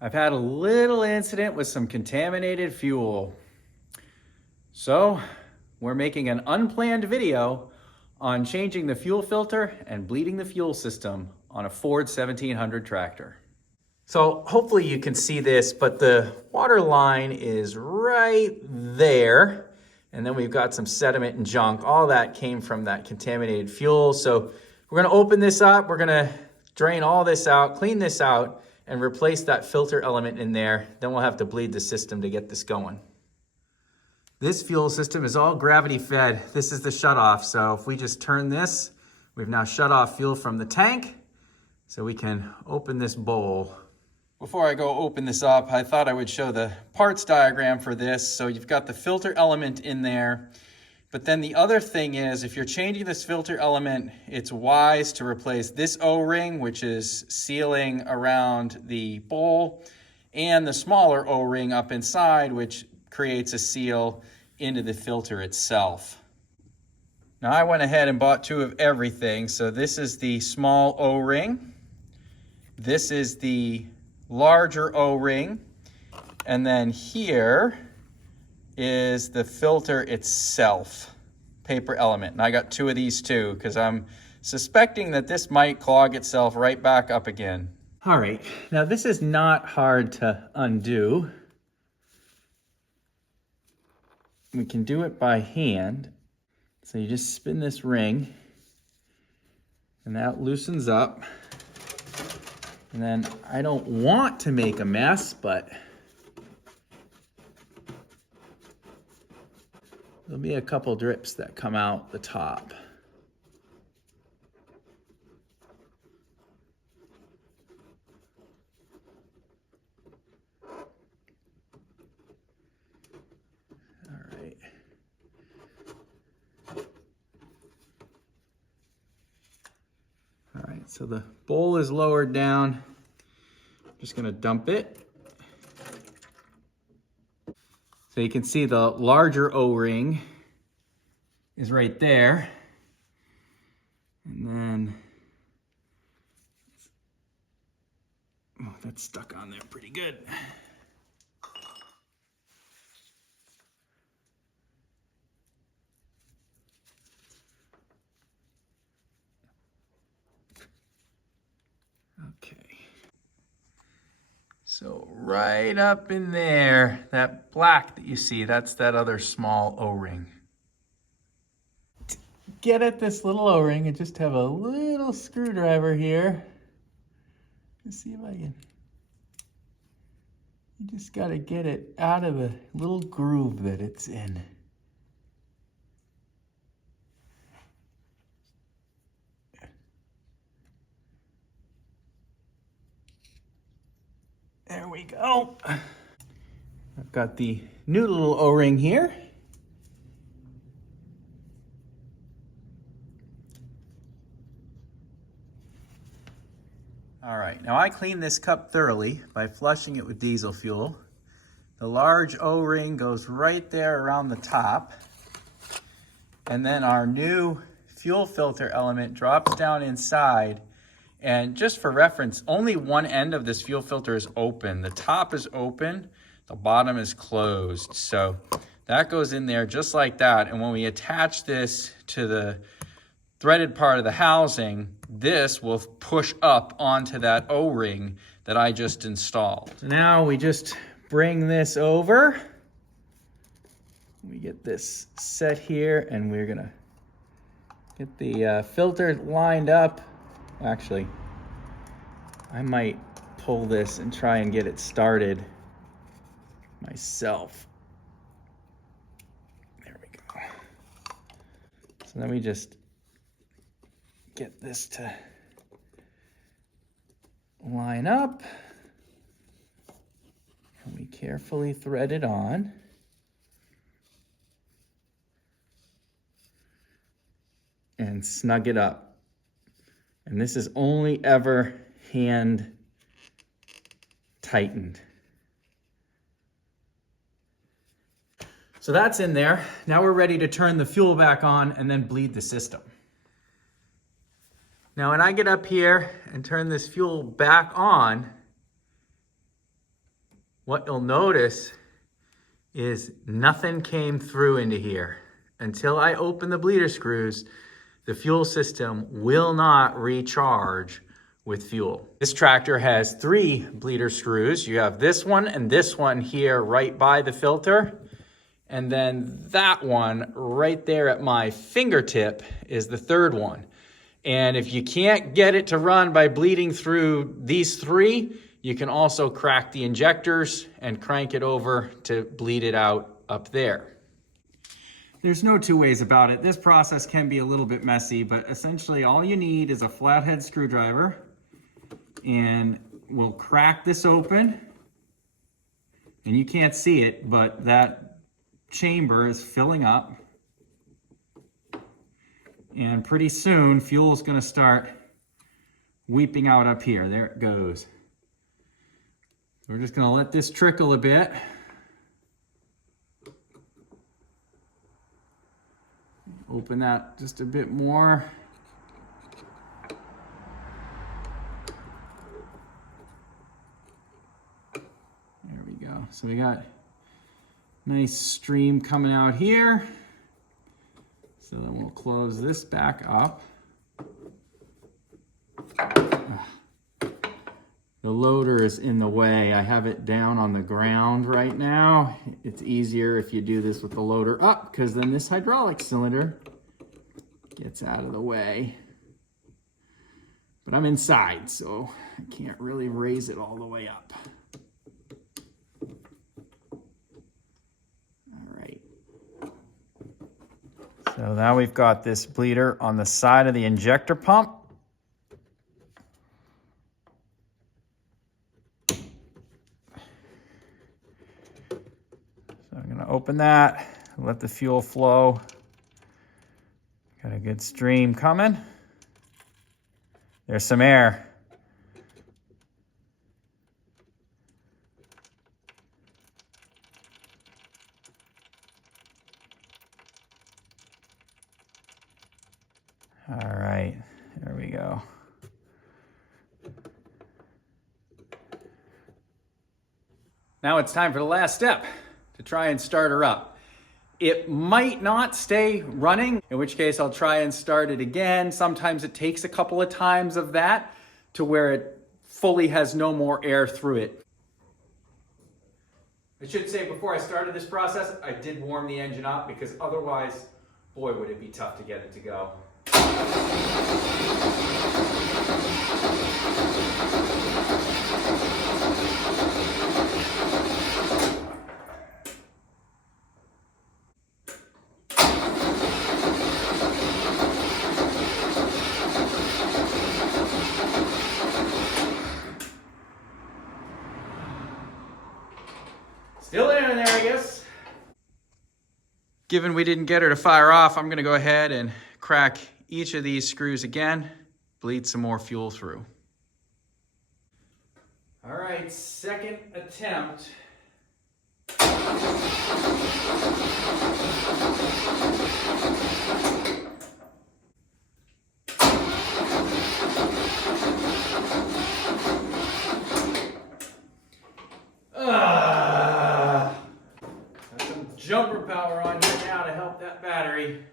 I've had a little incident with some contaminated fuel. So we're making an unplanned video on changing the fuel filter and bleeding the fuel system on a Ford 1700 tractor. So hopefully you can see this, but the water line is right there. And then we've got some sediment and junk. All that came from that contaminated fuel. So we're gonna open this up. We're gonna drain all this out, clean this out, and replace that filter element in there. Then we'll have to bleed the system to get this going. This fuel system is all gravity fed. This is the shutoff. So if we just turn this, we've now shut off fuel from the tank. So we can open this bowl. Before I go open this up, I thought I would show the parts diagram for this. So you've got the filter element in there. But then the other thing is, if you're changing this filter element, it's wise to replace this O-ring, which is sealing around the bowl, and the smaller O-ring up inside, which creates a seal into the filter itself. Now I went ahead and bought two of everything. So this is the small O-ring. This is the larger O-ring. And then here is the filter itself, paper element. And I got two of these too, because I'm suspecting that this might clog itself right back up again. All right, now this is not hard to undo. We can do it by hand. So you just spin this ring and that loosens up. And then I don't want to make a mess, but there'll be a couple drips that come out the top. All right. All right, so the bowl is lowered down. I'm just gonna dump it. So you can see the larger O-ring is right there. And then, oh, that's stuck on there pretty good. Okay. So right up in there, that black that you see, that's that other small O-ring. To get at this little O-ring, I just have a little screwdriver here. Let's see if I can. You just got to get it out of the little groove that it's in. There we go. I've got the new little O-ring here. All right, now I cleaned this cup thoroughly by flushing it with diesel fuel. The large O-ring goes right there around the top. And then our new fuel filter element drops down inside. And just for reference, only one end of this fuel filter is open. The top is open, the bottom is closed. So that goes in there just like that. And when we attach this to the threaded part of the housing, this will push up onto that O-ring that I just installed. So now we just bring this over. We get this set here and we're gonna get the filter lined up. Actually, I might pull this and try and get it started myself. There we go. So then we just get this to line up. And we carefully thread it on. And snug it up. And this is only ever hand tightened. So that's in there. Now we're ready to turn the fuel back on and then bleed the system. Now when I get up here and turn this fuel back on, what you'll notice is nothing came through into here. Until I open the bleeder screws, the fuel system will not recharge with fuel. This tractor has 3 bleeder screws. You have this one and this one here right by the filter. And then that one right there at my fingertip is the 3rd one. And if you can't get it to run by bleeding through these 3, you can also crack the injectors and crank it over to bleed it out up there. There's no 2 ways about it. This process can be a little bit messy, but essentially all you need is a flathead screwdriver, and we'll crack this open. And you can't see it, but that chamber is filling up. And pretty soon, fuel is going to start weeping out up here. There it goes. We're just going to let this trickle a bit. Open that just a bit more. There we go. So we got a nice stream coming out here. So then we'll close this back up. The loader is in the way. I have it down on the ground right now. It's easier if you do this with the loader up, because then this hydraulic cylinder gets out of the way. But I'm inside, so I can't really raise it all the way up. So now we've got this bleeder on the side of the injector pump. So I'm going to open that, let the fuel flow. Got a good stream coming. There's some air. All right, there we go. Now it's time for the last step, to try and start her up. It might not stay running, in which case I'll try and start it again. Sometimes it takes a couple of times of that to where it fully has no more air through it. I should say before I started this process, I did warm the engine up, because otherwise, boy, would it be tough to get it to go. Still in there, I guess. Given we didn't get her to fire off, I'm going to go ahead and crack each of these screws again, bleed some more fuel through. All right, second attempt. Got some jumper power on here now to help that battery.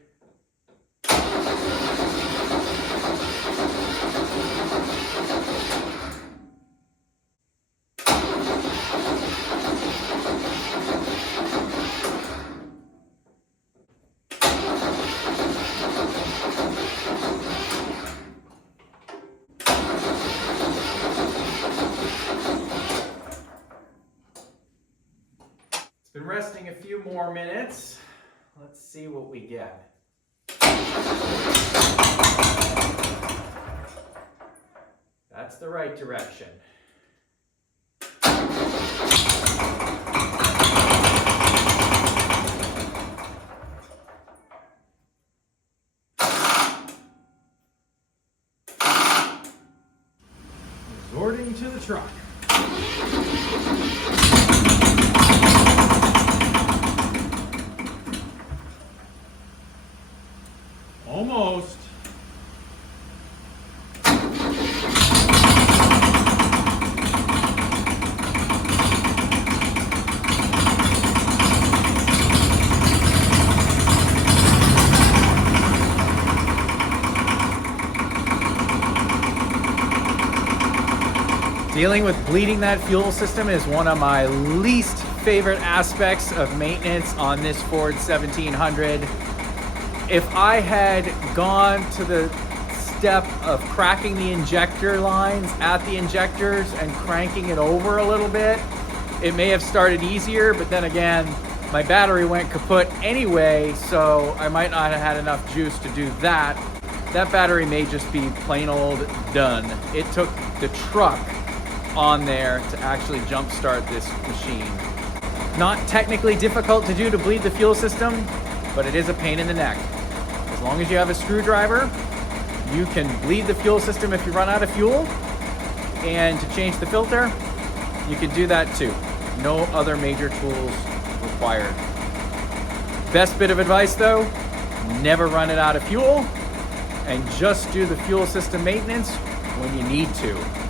Been resting a few more minutes. Let's see what we get. That's the right direction. Resorting to the truck. Almost. Dealing with bleeding that fuel system is one of my least favorite aspects of maintenance on this Ford 1700. If I had gone to the step of cracking the injector lines at the injectors and cranking it over a little bit, it may have started easier, but then again, my battery went kaput anyway, so I might not have had enough juice to do that. That battery may just be plain old done. It took the truck on there to actually jumpstart this machine. Not technically difficult to do to bleed the fuel system, but it is a pain in the neck. As long as you have a screwdriver, you can bleed the fuel system if you run out of fuel, and to change the filter, you can do that too. No other major tools required. Best bit of advice though, never run it out of fuel, and just do the fuel system maintenance when you need to.